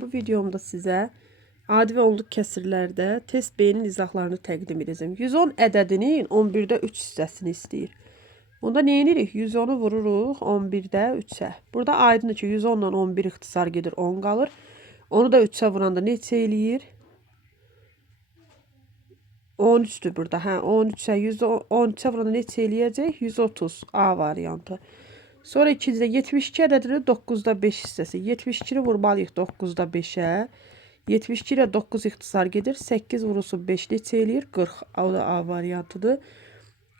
Bu videomda sizə adi və onluq kəsirlərdə test B-nin izahlarını təqdim edəcəm. 110 ədədinin 11-də 3 hissəsini istəyir. Onda nə edirik? 110-u vururuq 11-də 3-ə. Burada aydındır ki, 110-dan 11 ixtisar gedir, 10 qalır. Onu da 3-ə vuranda neçə eləyir? 13'dür burada. Hə, 13'ə 13'ə vuranda neçə eləyəcək? 130 A variantı. Sonra ikincidə 72 ədədinin 9'da 5 hissəsi. 72-ni vurmalıyıq 9'da 5-ə. 72 ilə 9 ixtisar gedir. 8 vurulsun 5 neçə eləyir? 40. O da A variantıdır.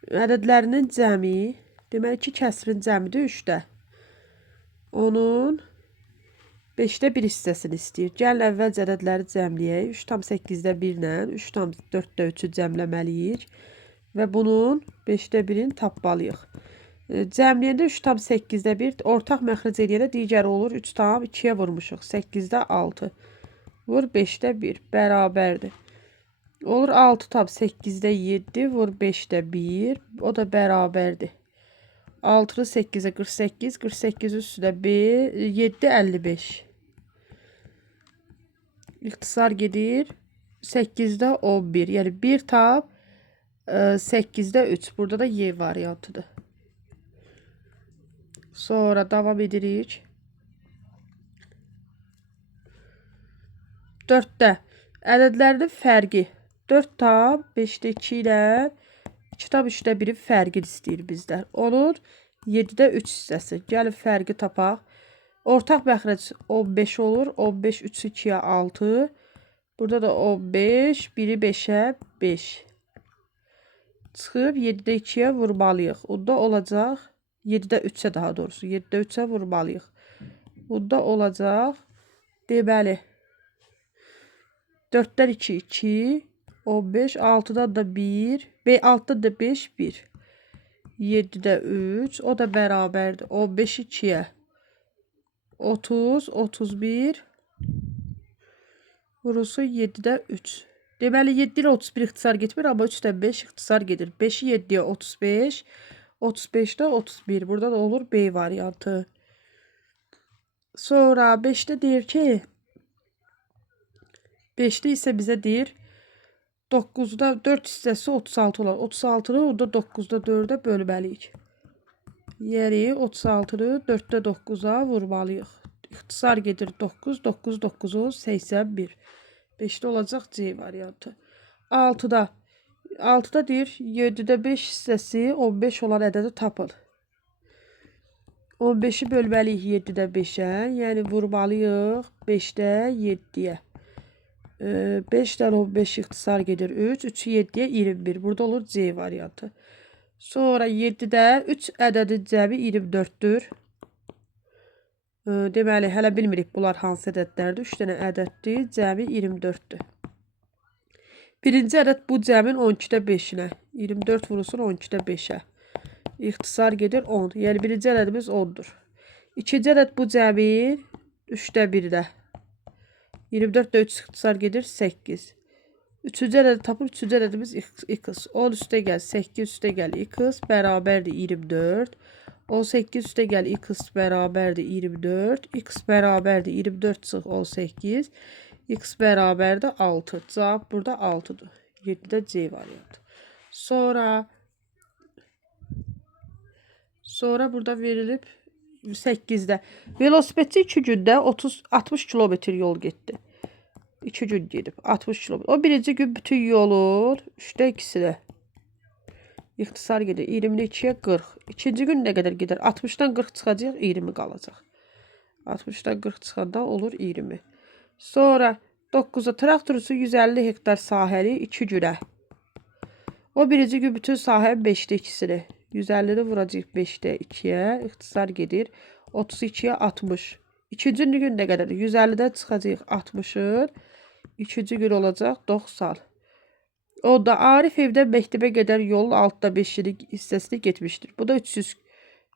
Ədədlərinin cəmi, deməli ki, kəsrin cəmidir 3-də. Onun 5'də 1 hissəsini istəyir. Gəlin əvvəlcə ədədləri cəmləyək. 3,8-də 1 ilə 3,4-də 3-ü cəmləməliyik. Və bunun 5'də 1-ini tapmalıyıq. Cəmləyəndə 3,8-də 1 ortaq məxrəc eləyəndə digəri olur. 3,2-yə vurmuşuq. 8-də 6. Vur 5'də 1. Bərabərdir. Olur 6,8-də 7. Vur 5'də 1. O da bərabərdir. 6'ı 8'ə 48. 48 üstüdə 1. 7, 55. İxtisar gedir. 8'də 11. Yəni 1 tab 8'də 3. Burada da Y variantıdır. Sonra devam edirik. 4'də ədədlərinin fərqi. 4 tab 5'də 2 ilə 2 tab 3'də 1'in fərqini istəyir bizdən. Onun 7'də 3 hissəsi. Gəlin fərqi tapaq. Ortaq məxrəc 15 olur. 15 3'ü 2'yə 6. Burada da 15 1'i 5'ə 5. Çıxıb 7'də 2'yə vurmalıyıq. Onda olacaq 7'də 3'ə daha doğrusu. 7'də 3'ə vurmalıyıq. Bunda olacaq. Deməli. 4'dən 2, 2. 15. 6'dan da 1. 6'dan da 5, 1. 7'də 3. O da bərabərdir. 15 2'yə. 30, 31. Burası 7'də 3. Deməli 7 ilə 31 ixtisar getmir, amma 3'dən 5 ixtisar gedir. 5'i 7'yə 35. 35'də 31. Burada da olur B variantı. Sonra 5'də deyir ki 5'də isə bizə deyir 9'da 4 hissəsi 36 olar. 36'nı orada 9'da 4'ə bölməliyik. Yəni 36'nı 4'də 9'a vurmalıyıq. İxtisar gedir 9. 9, 9'u 81. 5'də olacaq C variantı. 6'da deyir 7'də 5 hissəsi 15 olan ədədi tapın. 15'i bölməliyik 7'də 5'ə. Yəni vurmalıyıq 5'də 7'yə. 5'dən 15 ixtisar gedir 3. 3'ü 7'yə 21. Burada olur C variantı. Sonra 7'də 3 ədədin cəmi 24'dür. Deməli, hələ bilmirik bunlar hansı ədədlərdir. 3 dənə ədəddir. Cəmi 24'dür. Birinci ədəd bu cəmin 12'də 5'inə. 24 vurulsun 12'də 5'ə. İxtisar gedir 10. Yəni birinci ədədimiz 10'dur. İkinci ədəd bu cəmin 3'də 1'də. 24'də 3 ixtisar gedir 8. Üçüncü ədədi tapır. Üçüncü ədədimiz x. 10 üstə gəl 8 üstə gəl x bərabərdir 24. 18 üstə gəl x bərabərdir 24. X bərabərdir 24 çıx 18. X bərabərdir 6. Cavab burada 6'dır. 7'də C variantı. Sonra burada verilib 8'də. Velosipedçi 2 gündə 60 kilometr yol getdi. 2 gün gedib 60 kilometr. O birinci gün bütün yolun 3'də 2'sinə. İxtisar gedir 22'yə 40. İkinci gün nə qədər gedər? 60'dan 40 çıxacaq, 20 qalacaq. 60'dan 40 çıxanda olur 20. Sonra 9'a traktorusu 150 hektar sahəni 2 günə. O birinci gün bütün sahənin 5'də 2'sini. 150'ni vuracaq 5'də 2'yə. İxtisar gedir 32'yə 60. İkinci gün nə qədərdir? 150'dən çıxacaq 60'ın. İkinci gün olacaq 90. O da Arif evdən məktəbə qədər yolun 6'da 5'ini hissəsini getmişdir. Bu da 300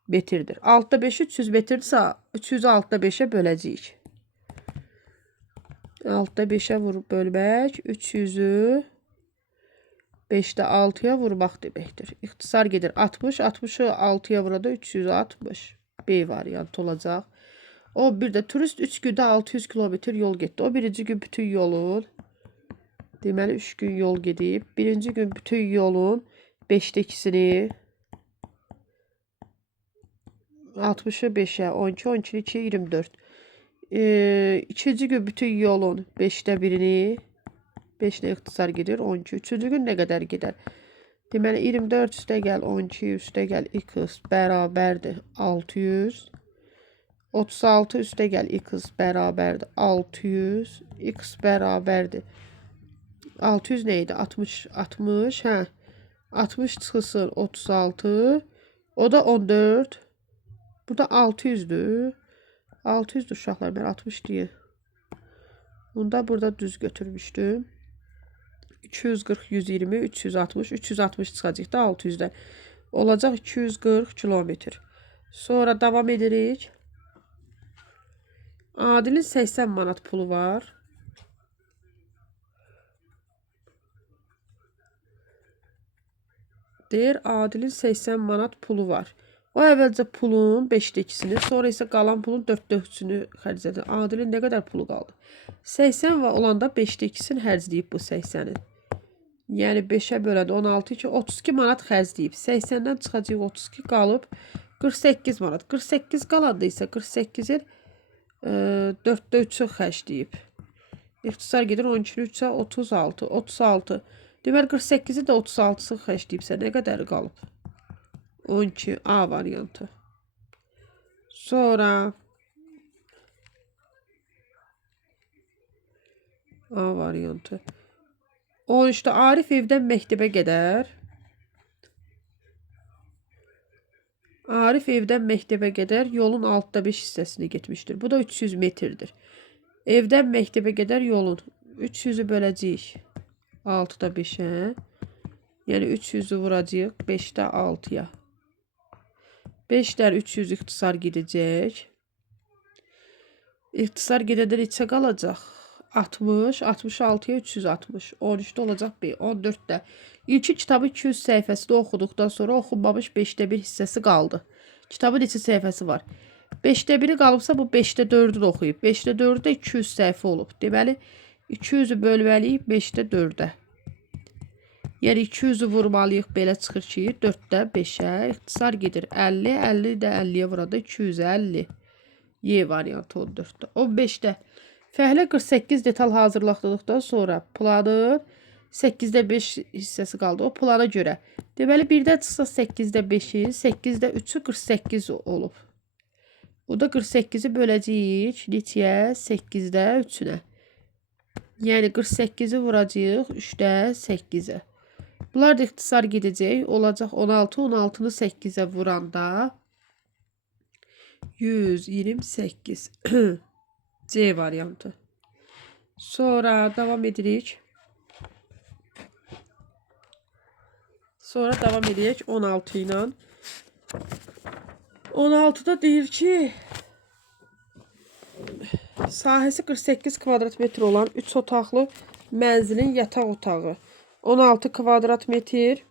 metrdir. 6'da 5 300 metrdirsə 300'ü 6'da 5'ə böləcəyik. 6'da 5'ə vurub bölmək 300'ü 5'də 6'ya vurmaq deməkdir. İxtisar gedir 60. 60'ı 6'ya vurada 360. B variantı olacaq. O bir de turist 3 gündə 600 kilometr yol getdi. O birinci gün bütün yolun, deməli 3 gün yol gedib. Birinci gün bütün yolun 5'də 2'sini 60'ı 5'ə 12, 12'ni 2, 24. İkinci gün bütün yolun 5'də 1'ini 5 nə ixtisar gedir 12. Üçüncü gün nə qədər gedər? Deməli 24 üstə gəl 12 üstə gəl x bərabərdir 600. 36 üstə gəl x bərabərdir 600. X bərabərdir 600 nə idi? 60 hə. 60 çıxılsın 36. O da 14. Burada 600'dür. 600'dür uşaqlar. Mən 60 deyə. Bunda burada düz götürmüşdüm. 240, 120, 360. 360 çıxacaq da 600'dən. Olacaq 240 kilometr. Sonra davam edirik. Adilin 80 manat pulu var. Deyir, Adilin 80 manat pulu var. O əvvəlcə pulun 5'də 2'sini, sonra isə qalan pulun 4'də 3'ünü xərclədi. Adilin nə qədər pulu qaldı? 80 və olanda 5'də 2'sini xərcləyib bu 80'in. Yəni 5'ə böləndə 16, 2, 32 manat xərcləyib. 80'dən çıxacaq 32 qalıb 48 manat. 48 qalanda isə 48'in 4'də 3'ü xərcləyib. İxtisar gedir 12'ni 3'ə 36. 36. Deməli 48'i də 36'sı xərcləyibsə nə qədər qalıb? 12 A variantı. Sonra A variantı. 13'də Arif evdən məktəbə gedər. Arif evdən məktəbə gedər. Yolun 6'da 5 hissəsini getmişdir. Bu da 300 metrdir. Evdən məktəbə gedər yolun 300'ü böləcəyik 6'da 5'ə. Yəni 300'ü vuracaq 5'də 6'ya. 5'dən 300 ixtisar gedəcək. İxtisar gedəndə neçə qalacaq? 60, 66'ya 360. 13'də olacaq B. 14'də. İlki kitabı 200 səhifəsini oxuduqdan sonra oxunmamış 5'də 1 hissəsi qaldı. Kitabın neçə səhifəsi var? 5'də 1'i qalıbsa bu 5'də 4'ünü oxuyub. 5'də 4'ü də 200 səhifə olub. Deməli 200'ü bölməliyik 5'də 4'ə. Yəni 200'ü vurmalıyıq, belə çıxır ki, 4'də 5'ə ixtisar gedir 50, 50 də 50'yə vuranda 250. Y variantı 14'də. 15'də fəhlə 48 detal hazırladıqdan sonra planın 8'də 5 hissəsi qaldı. O plana görə. Deməli 1'də çıxsa 8'də 5'i, 8'də 3'ü 48 olub. O da 48'i böləcəyik neçəyə? 8'də 3'ünə. Yəni 48'i vuracağıq 3'də 8'ə. Bunlar da ixtisar gedəcək. Olacaq 16. 16'nı 8'ə vuranda 128. C variantı. Sonra davam edirik. 16 ilə. 16'da deyir ki sahəsi 48 kvadrat metr olan 3 otaqlı mənzilin yataq otağı 16 kvadrat metr.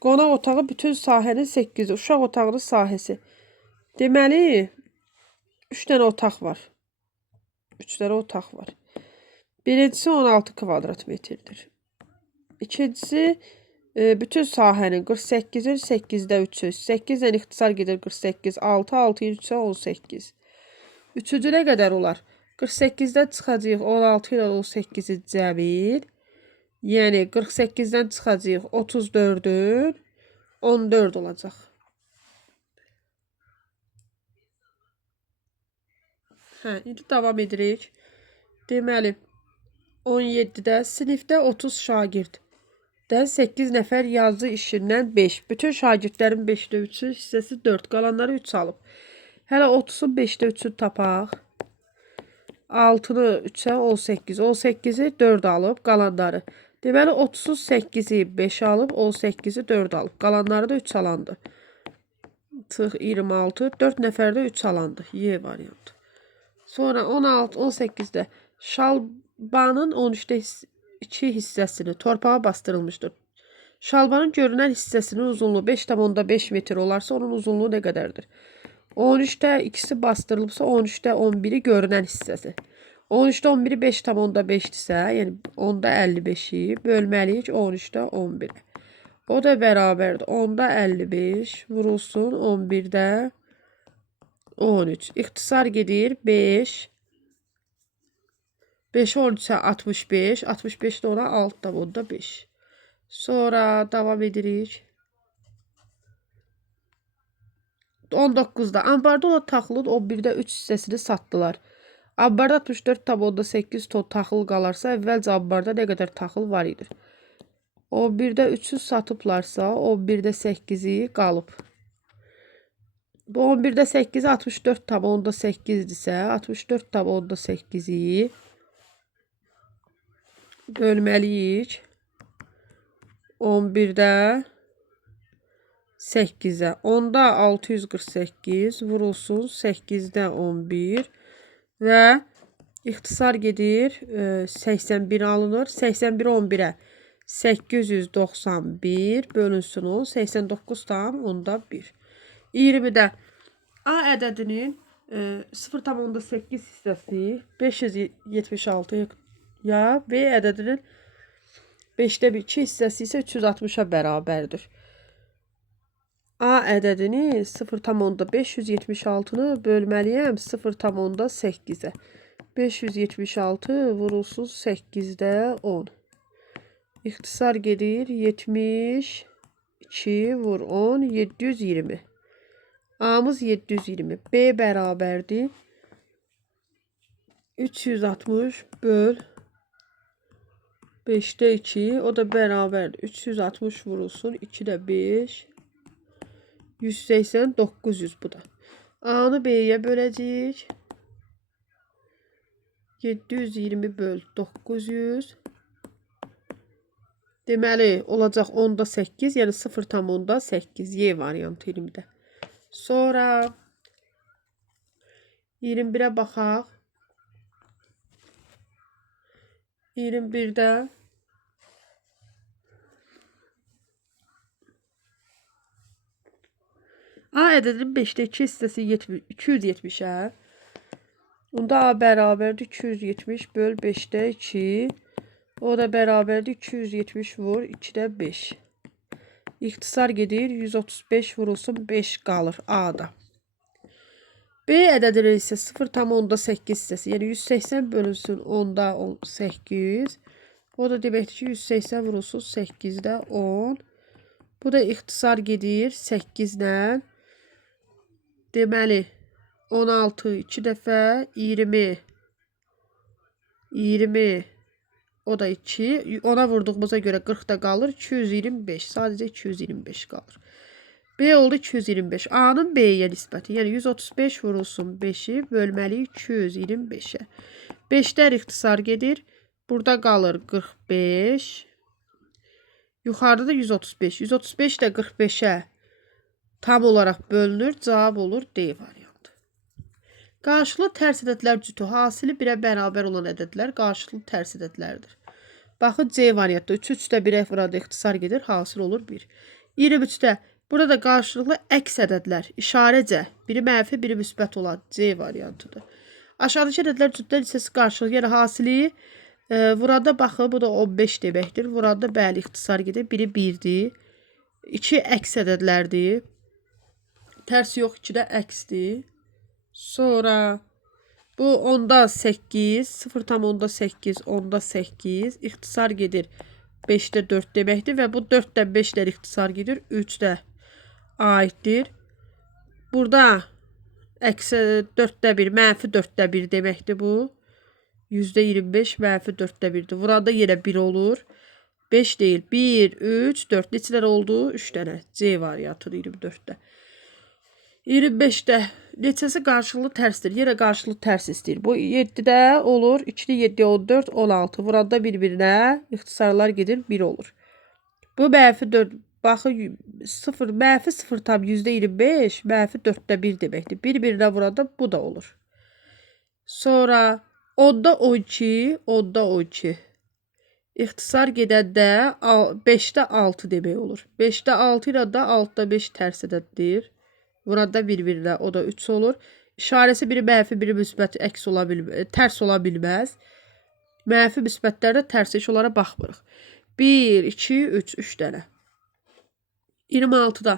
Qonaq otağı bütün sahənin 8, uşaq otağının sahəsi. Deməli 3 dənə otaq var. 3 dənə otaq var. Birincisi 16 kvadrat metrdir. İkincisi bütün sahənin 48'in 8'də 3'ü. 8 ilə ixtisar gedir 48. 6, 6'yı 3'ə 18. Üçüncü nə qədər olar? 48'dən çıxacaq 16 ilə 18'i cəmil. Yəni 48'dən çıxacaq 34'ün 14 olacaq. İndi davam edirik. Deməli 17'də sinifdə 30 şagirddən 8 nəfər yazı işindən 5. Bütün şagirdlərin 5'də 3'ü hissəsi 4. Qalanları 3 alıb. Hələ 30'un 5'də 3'ünü tapaq. 6'nı 3'ə 18. 18'i 4 alıb qalanları. Deməli 30'un 8'i 5 alıb 18'i 4 alıb. Qalanları da 3 alandı. 26. 4 nəfərdə 3 alandı. Y variantı. Sonra 18'də şalbanın 13'də 2 hissəsini torpağa bastırılmışdır. Şalvarın görünən hissəsinin uzunluğu 5,5 metr olarsa onun uzunluğu nə qədərdir? 13'də ikisi bastırılıbsa 13'də 11'i görünən hissəsi. 13'də 11'i 5,5'dirsə, yəni 10'da 55'i bölməliyik 13'də 11'e. O da bərabərdir. 10'da 55 vurulsun 11'də 13. İxtisar gedir 5. 5 13'ə 65. 65 də ona 6 da onda 5. Sonra davam edirik. 19'da ambarda olan taxılın 11'də 3 hissəsini satdılar. Ambarda 64,8 ton taxıl qalarsa, əvvəlcə ambarda nə qədər taxıl var idi? 11'də 3'ü satıblarsa, 11'də 8'i qalıb. Bu 11'də 8 64,8'dirsə, 64,8'i bölməliyik 11'də 8'e. 10'da 648 vurulsun 8'də 11 və ixtisar gedir 81 alınır. 81 11'e 891 bölünsün 10 89,1. 20'də A ədədinin 0,8 hissəsi 576 ya B ədədinin 5'də 2 hissəsi isə 360'a bərabərdir. A ədədini 0,576'nı bölməliyəm 0,8'e. 576 vurulsun 8'də 10. İxtisar gedir 72 vur 10 720. A'mız 720. B bərabərdir 360 böl 5'də 2. O da bərabərdir 360 vurulsun 2'də 5. 180 900 bu da. A'nı B'ye böləcəyik. 720 böl 900. Deməli olacaq 10'da 8, yəni 0,8 Y variantı 20'də. Sonra 21'ə baxaq. 21'də A ədədinin 5'də 2 hissəsi 270'ə. Onda A bərabərdir 270 böl 5'də 2. O da bərabərdir 270 vur 2'də 5. İxtisar gedir 135 vurulsun 5 qalır A'da. B ədədinin isə 0,8 hissəsi, yəni 180 bölünsün 10'da 8. O da deməkdir ki 180 vurulsun 8'də 10. Bu da ixtisar gedir 8 ilə. Deməli 16 2 dəfə 20 20 o da 2. Ona vurduğumuza görə 40'da qalır 225. Sadəcə 225 qalır. B oldu 225. A'nın B'ye nisbəti. Yəni 135 vurulsun 5'i bölməli 225'e. 5'lər ixtisar gedir. Burada qalır 45. Yuxarıda da 135. 135 də 45'e tam olaraq bölünür. Cavab olur D variantı. Qarşılıqlı tərs ədədlər cütü hasili 1'ə bərabər olan ədədlər qarşılıqlı tərs ədədlərdir. Baxın C variantda 3 3'də 1'ə burada ixtisar gedir. Hasil olur 1. 23'də burada qarşılıqlı əks ədədlər işarəcə biri mənfi, biri müsbət olan C variantıdır. Aşağıdakı ədədlər cütdən hissəsi qarşılığı, yəni hasili vuranda baxın bu da 15 deməkdir. Vuranda bəli ixtisar gedir. Biri 1'dir. 2 əks ədədlərdir. Tərs yox, 2-də əksdir. Sonra bu 10'da 8, 0,8, 10'da 8 ixtisar gedir. 5'də 4 deməkdir və bu 4'dən 5'lər ixtisar gedir. 3'də aiddir. Burada əksi 4'də 1, mənfi 4'də 1 deməkdir bu. %25 mənfi 4'də 1'dir. Burada yenə 1 olur. 5 deyil. 1, 3, 4. Neçələr oldu? 3 dənə. C variantıdır 24'də. 25'də neçəsi qarşılıqlı tərsdir? Yenə qarşılıqlı tərs istəyir. Bu 7'də olur. 2'li 7, 14, 16. Burada bir-birinə ixtisarlar gedir. 1 olur. Bu mənfi 4. Baxın 0, mənfi 0 tam %25, mənfi 4'də 1 deməkdir. Bir-birinə vuranda bu da olur. Sonra 10'da 12, 10'da 12. İxtisar gedəndə 5-də 6 demək olur. 5-də 6 ilə də 6-da 5 tərs ədəddir. Burada bir-birlə o da 3 olur. İşarəsi biri mənfi, biri müsbət əks ola bilməz, tərs ola bilməz. Mənfi müsbətlərdə tərs heç onlara baxmırıq. 1, 2, 3, 3 dənə. 26-da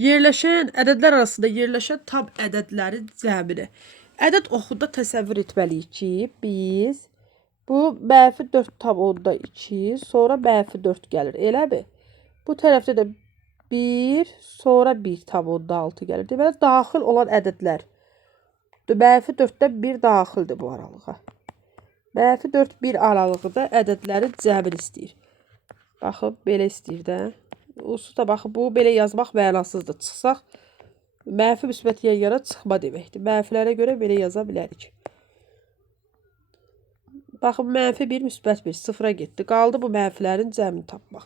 yerləşən ədədlər arasında yerləşən tam ədədlərin cəmini. Ədəd oxuda təsəvvür etməliyik ki, biz bu mənfi 4/2, sonra mənfi 4 gəlir, eləmi? Bu tərəfdə də 1, sonra 1/6 gəlir. Deməli, daxil olan ədədlər. Mənfi 4-dən 1 daxildir bu aralığa. Mənfi 4, 1 aralığında ədədlərin cəmini istəyir. Baxın, belə istəyir də. Onsuz da baxın, bu belə yazmaq mənasızdır. Çıxsaq, mənfi müsbət yan yana çıxma deməkdir. Mənfilərə görə belə yaza bilərik. Baxın, mənfi 1, müsbət 1, sıfıra getdi. Qaldı bu mənfilərin cəmini tapmaq.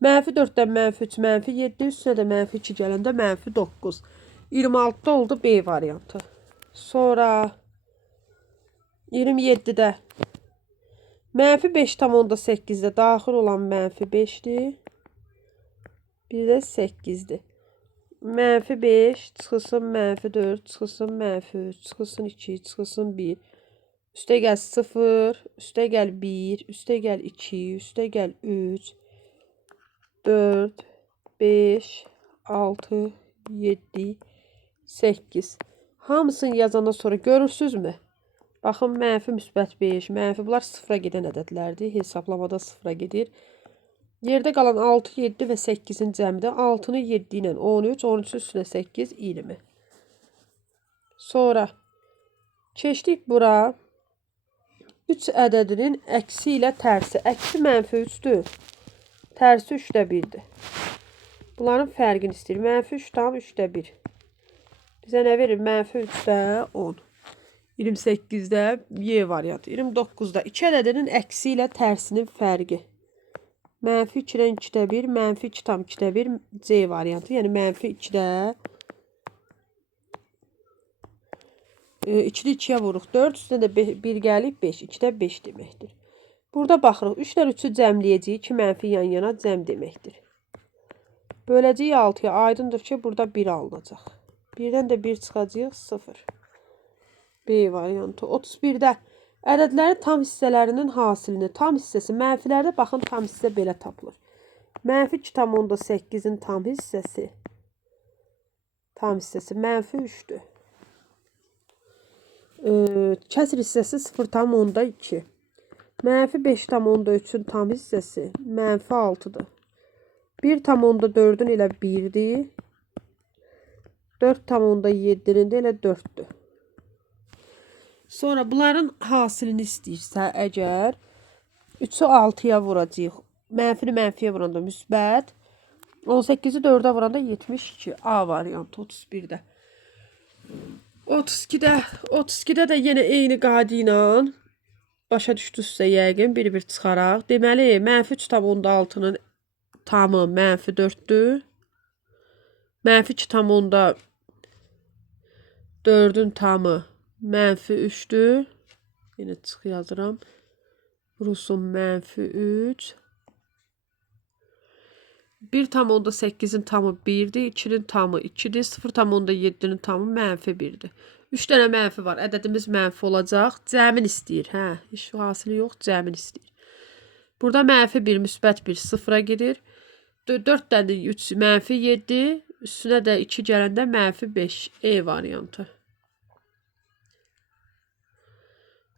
Mənfi 4-dən mənfi 3, mənfi 7, üstünə də mənfi 2 gələndə mənfi 9. 26-da oldu B variantı. Sonra 27-də mənfi 5/8-də daxil olan mənfi 5-dir. Bir də 8-dir. Mənfi 5, çıxılsın mənfi 4, çıxılsın mənfi 3, çıxılsın 2, çıxılsın 1. Üstə gəl 0, üstə gəl 1, üstə gəl 2, üstə gəl 3, 4, 5, 6, 7, 8. Hamısını yazandan sonra görürsünüzmü? Baxın, mənfi müsbət 5, mənfi bunlar sıfıra gedən ədədlərdir. Hesablamada sıfıra gedir. Yerdə qalan 6, 7 və 8-in cəmdə 6-nı 7 ilə 13, 13-ün üstünə 8, 20. Sonra keçdik bura. 3 ədədinin əksi ilə tərsi. Əksi mənfi 3-dür. Tərsi 3-də 1-dir. Bunların fərqini istəyir. Mənfi 3/3-də 1. Bizə nə verir? Mənfi 3-də 10. 28-də Y variantı. 29-da 2 ədədinin əksi ilə tərsinin fərqi. Mənfi 2-dən 2-də 1, mənfi 2/2-də 1 C variantı. Yəni mənfi 2-də 2-ni 2-yə vururuq 4, üstünə də 1 gəlib 5. 2-də 5 deməkdir. Burada baxırıq. 3 ilə 3-ü cəmləyəcəyik. 2 mənfi yan yana cəm deməkdir. Böləcəyik 6-ya. Aydındır ki, burada 1 alınacaq. 1-dən də 1 çıxacaq 0. B variantı. 31-də ədədlərin tam hissələrinin hasilini. Tam hissəsi mənfilərdə baxın, tam hissə belə tapılır. Mənfi 2/8-in tam hissəsi. Tam hissəsi mənfi 3-dür. Kəsr hissəsi 0/2. Mənfi 5/3-ün tam hissəsi mənfi 6-dır. 1/4-ün elə 1-dir. 4/7-nin də elə 4-dür. Sonra bunların hasilini istəyirsə, əgər 3-ü 6-ya vuracaq, mənfini mənfiyə vuranda müsbət, 18-i 4-ə vuranda 72. A variantı 31-də. 32-də də yenə eyni qadı ilə başa düşdünüzsə yəqin bir-bir çıxaraq. Deməli, mənfi 3/6-nın tamı mənfi 4-dür. Mənfi 2/4-ün tamı mənfi 3-dür. Yenə çıx yazıram. Vurulsun mənfi 3. 1/8-in tamı 1-dir. 2-nin tamı 2-dir. 0/7-nin tamı mənfi 1-dir. 3 dənə mənfi var. Ədədimiz mənfi olacaq. Cəmin istəyir. Hə, heç hasili yox, cəmin istəyir. Burada mənfi 1, müsbət 1, 0-a gedir. 4 dənə 3, mənfi 7. Üstünə də 2 gələndə mənfi 5. E variantı.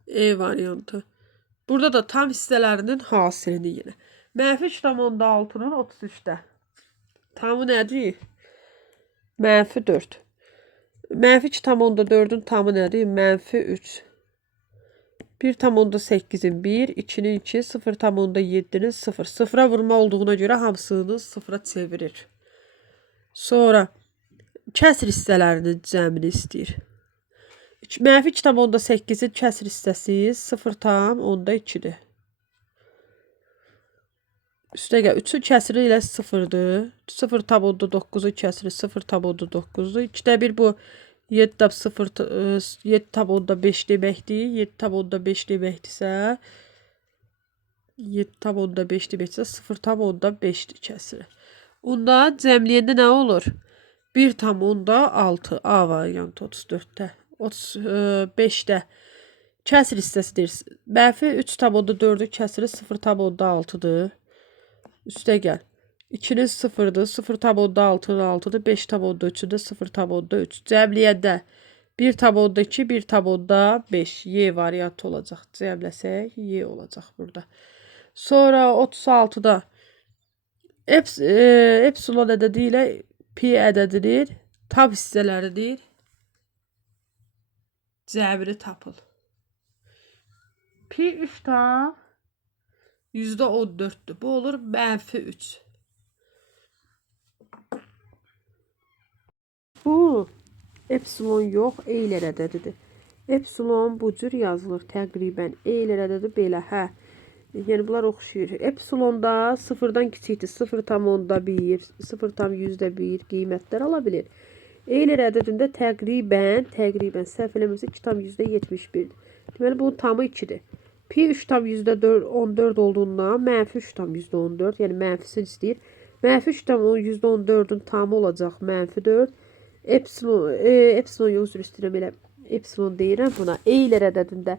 E variantı. Burada da tam hissələrinin hasilini yenə. Mənfi 3/6-nın 33-də. Tamı nədir? Mənfi 4. Mənfi 2/4-ün tamı nədir? Mənfi 3. 1/8-in 1, 2-nin 2, 0/7-nin 0. Sıfıra vurma olduğuna görə hamısını sıfıra çevirir. Sonra kəsr hissələrinin cəmini istəyir. Mənfi 2/8-in kəsr hissəsi 0/2-dir. Üstə gəl. 3-ün kəsiri ilə 0-dır. 0/9-un kəsiri 0/9-dur. 2-də 1 bu 7/5 deməkdir. 7/5 deməkdirsə 7,5'dir 5 0,5'dir kəsiri. Onda cəmliyəndə nə olur? 1,6 A variantı 34-də. 35-də kəsir hissəsidir. Mənfi 3,4-ün kəsiri 0,6-dır. Üstə gəl. 2-nin 0-dır. 0,6-nın 6-dır. 5,3-ün də 0,3. Cəmliyəndə 1,2, 1,5 Y variantı olacaq. Cəmləsək Y olacaq burada. Sonra 36-da epsilon ədədi ilə pi ədədinin tam hissələridir. Cəmini tapın. Pi 3 tam %14'dür. Bu olur -3. Bu epsilon yox, eylər ədədidir. Epsilon bu cür yazılır təqribən. Eylər ədədi belə, hə. Yəni bunlar oxşuyur. Epsilonda 0-dan kiçikdir. 0,1, 0,100 qiymətlər ala bilir. Eylər ədədində təqribən səhv eləmirsə 2,71-dir. Deməli bunun tamı 2-dir. Pi 3,14 olduğundan -3,14, yəni mənfisini istəyir. -3,14'ün tamı olacaq -4. Epsilon yox, üzr istəyirəm, elə epsilon deyirəm buna. Eylər ədədində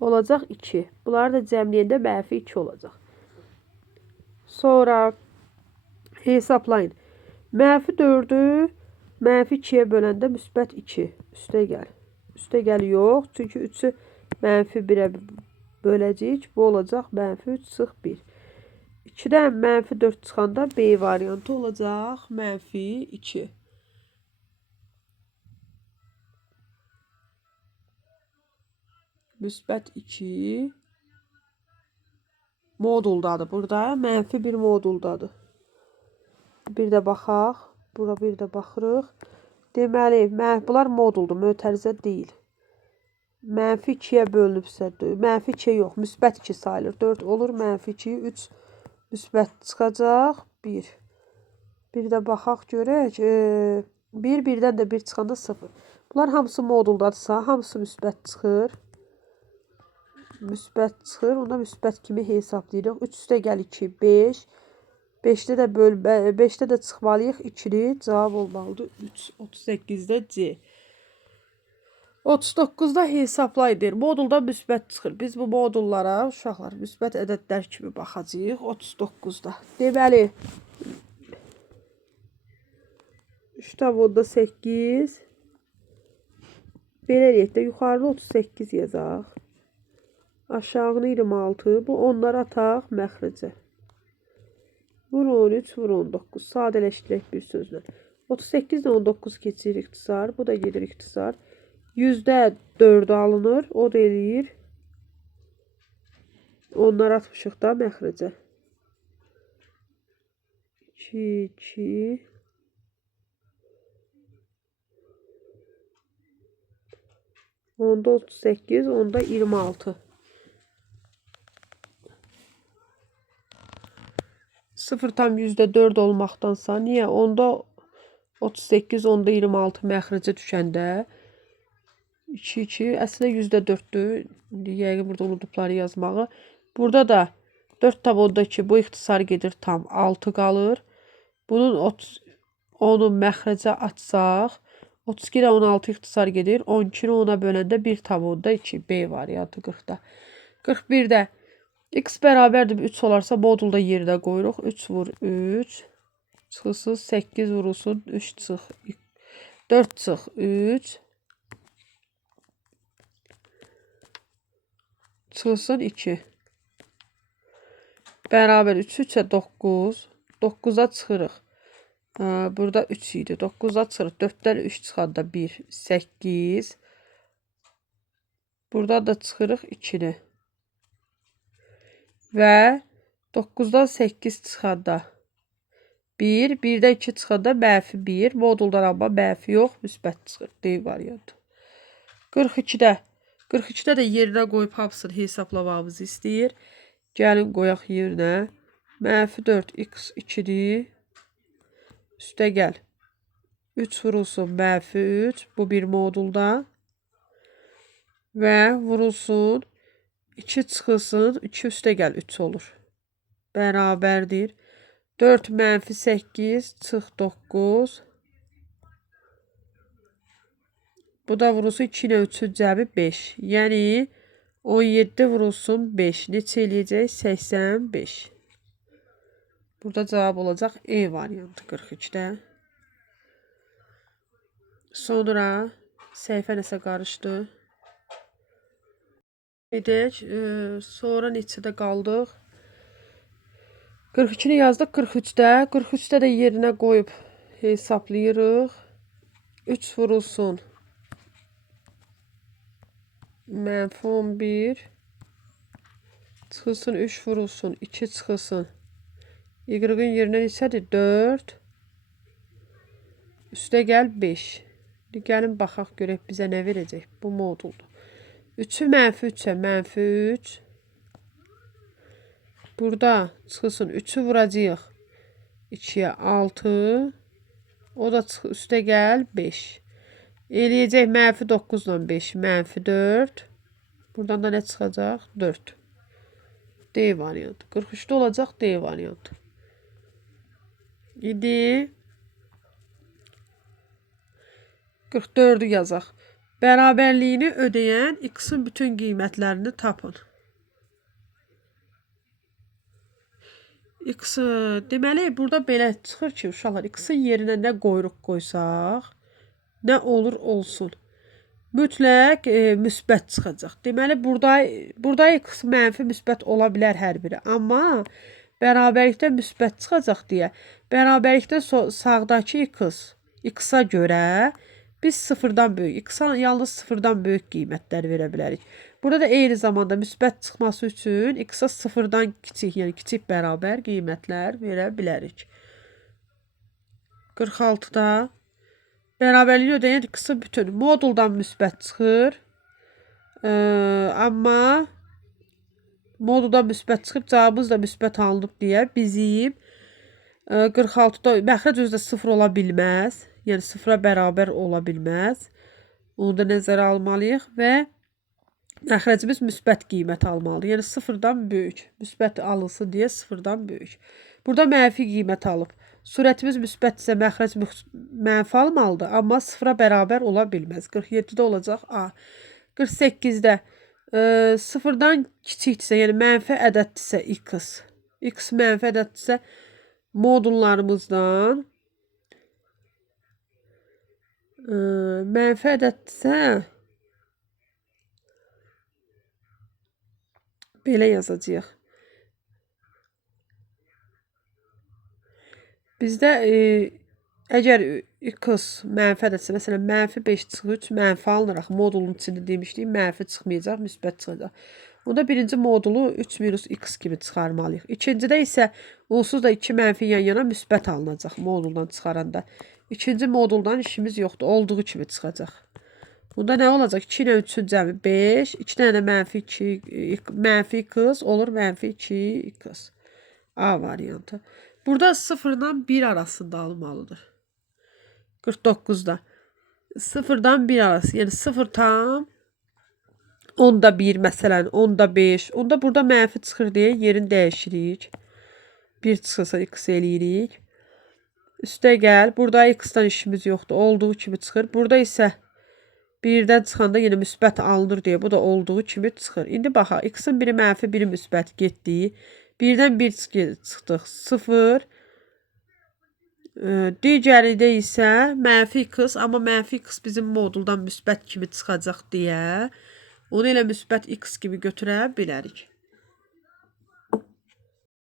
olacaq 2. Bunları da cəmliyəndə -2 olacaq. Sonra hesablayın. -4'ü -2'yə böləndə -2. Üstə gəl. Üstə gəl yox. Çünki 3'ü -1'ə böləcəyik. Bu olacaq -3 sıx 1. 2'dən -4 çıxanda B variantı olacaq -2. -2 moduldadır. Burada -1 moduldadır. Bir də baxaq. Bura bir də baxırıq. Deməli, bunlar moduldur, mötərizə deyil. -2'yə bölünübsə, -2 yox, -2 sayılır. 4 olur, -2, 3 müsbət çıxacaq, 1. Bir də baxaq görək. 1-1-dən də 1 çıxanda 0. Bunlar hamısı moduldadırsa, hamısı müsbət çıxır. Müsbət çıxır, onda müsbət kimi hesablayırıq. 3 üstə gəl 2, 5. 5'də də çıxmalıyıq 2'ni. Cavab olmalıdır 3. 38'də C. 39'da hesablayır. Modulda müsbət çıxır. Biz bu modullara, uşaqlar, müsbət ədədlər kimi baxacağıq. 39'da. Deməli, 3,8. Belə eləyək də, yuxarıda 38 yazaq. Aşağını 26. Bu onları ataq məxrəcə. Vur 13, vur 19. Sadələşdirək bir sözlə. 38 ilə 19 keçir ixtisar. Bu da gedir ixtisar. %4 alınır. O da eləyir. Onları atmışıq da məxrəcə. 2, 2. Onda 38, onda 26. 0,4 olmaqdansa, niyə? Onda 38, onda 26 məxrəcə düşəndə 2, 2, əslində %4'dür. Yəqin burada unudubları yazmağı. Burada da 4,2 bu ixtisar gedir, tam 6 qalır. Bunun 10'u məxrəcə açsaq, 32 ilə 16 ixtisar gedir. 12'ni 10'a böləndə 1,2 B variantı 40'da. 41'də x bərabərdir 3 olarsa modulda yerdə qoyuruq. 3 vur 3. Çıxılsın 8 vurulsun 3 çıx. 4 çıx 3. Çıxılsın 2. Bərabər 3 3'ə 9. 9'a çıxırıq. Burada 3 idi. 9'a çıxırıq. 4'dən 3 çıxanda 1. 8. Burada da çıxırıq 2'ni. Və 9'dan 8 çıxanda 1. 1'dən 2 çıxanda -1. Moduldan amma mənfi yox, müsbət çıxır. D variantı. 42'də. 42'də də yerinə qoyub hamısını hesablamamızı istəyir. Gəlin qoyaq yerinə. -4x 2'dir. Üstə gəl. 3 vurulsun -3. Bu bir modulda. Və vurulsun 2 çıxılsın. 2 üstə gəl 3 olur. bərabərdir. 4 mənfi 8 çıx 9. Bu da vurulsun 2 ilə 3-ün cəbi 5. Yəni 17 vurulsun 5. Neçə eləyəcək? 85. Burada cavab olacaq E variantı 43-də. Sonra səhifə nəsə qarışdı. Edək. Sonra neçədə qaldıq? 42-ni yazdıq 43-də. 43-də də yerinə qoyub hesablayırıq. 3 vurulsun. Mənfi 11. Çıxılsın 3 vurulsun. 2 çıxılsın. Y-ın yerinə neçədir? 4. Üstə gəl 5. Gəlin baxaq görək bizə nə verəcək. Bu moduldur. 3-ü mənfi 3-ə mənfi 3. Burada çıxılsın 3-ü vuracağıq. 2-yə 6. O da üstə gəl 5. Eləyəcək mənfi 9 ilə 5. Mənfi 4. Buradan da nə çıxacaq? 4. D variantı. 43'də olacaq D variantı. İndi 44'ü yazaq. Bərabərliyini ödəyən x-in bütün qiymətlərini tapın. X, deməli, burada belə çıxır ki, uşaqlar, x-in yerinə nə qoyuruq qoysaq, nə olur olsun. Mütləq müsbət çıxacaq. Deməli, burada x mənfi müsbət ola bilər hər biri. Amma bərabərlikdə müsbət çıxacaq deyə, bərabərlikdə sağdakı x-a görə biz sıfırdan böyük, x-a yalnız sıfırdan böyük qiymətlər verə bilərik. Burada da eyni zamanda müsbət çıxması üçün x-a sıfırdan kiçik, yəni kiçik bərabər qiymətlər verə bilərik. 46-da bərabərliyi ödəyən x-in bütün moduldan müsbət çıxır. Amma moduldan müsbət çıxıb, cavabımız da müsbət alınıb deyə bizim 46-da məxrəc özdə 0 ola bilməz. Yəni 0-a bərabər ola bilməz. Onu da nəzərə almalıyıq və məxrəcimiz müsbət qiymət almalıdır. Yəni 0-dan böyük. Müsbət alınsın deyə 0-dan böyük. Burada mənfi qiymət alıb. Surətimiz müsbətsə məxrəc mənfi almalıdır, amma 0-a bərabər ola bilməz. 47-də olacaq A. 48-də 0-dan kiçikdirsə, yəni mənfi ədəddirsə x mənfi ədəddirsə modullarımızdan mənfi ədəddirsə belə yazacağıq. Bizdə əgər x mənfi ədədsə, məsələn, mənfi 5 çıxı 3 mənfi alınıraq, modulun içində demişdik, mənfi çıxmayacaq, müsbət çıxacaq. Onda birinci modulu 3 minus x kimi çıxarmalıyıq. İkincidə isə onsuz da 2 mənfi yan-yana müsbət alınacaq moduldan çıxaranda. İkinci moduldan işimiz yoxdur, olduğu kimi çıxacaq. Bunda nə olacaq? 2 ilə 3-ün cəmi 5, 2 dənə mənfi 2, mənfi x olur, mənfi 2x. A variantı. Burada 0 ilə 1 arasında alınmalıdır. 49'da. 0'dan 1 arası. Yəni 0 tam 10'da 1 məsələn, 10'da 5. Onda burada mənfi çıxır deyə yerini dəyişirik. 1 çıxırsa x eləyirik. Üstə gəl. Burada x-dan işimiz yoxdur. Olduğu kimi çıxır. Burada isə 1-dən çıxanda yenə müsbət alınır deyə bu da olduğu kimi çıxır. İndi baxaq. X-in biri mənfi, biri müsbət getdi. 1-dən 1 çıxdıq. 0. Digəridə isə mənfi x, amma mənfi x bizim moduldan müsbət kimi çıxacaq deyə onu elə müsbət x kimi götürə bilərik.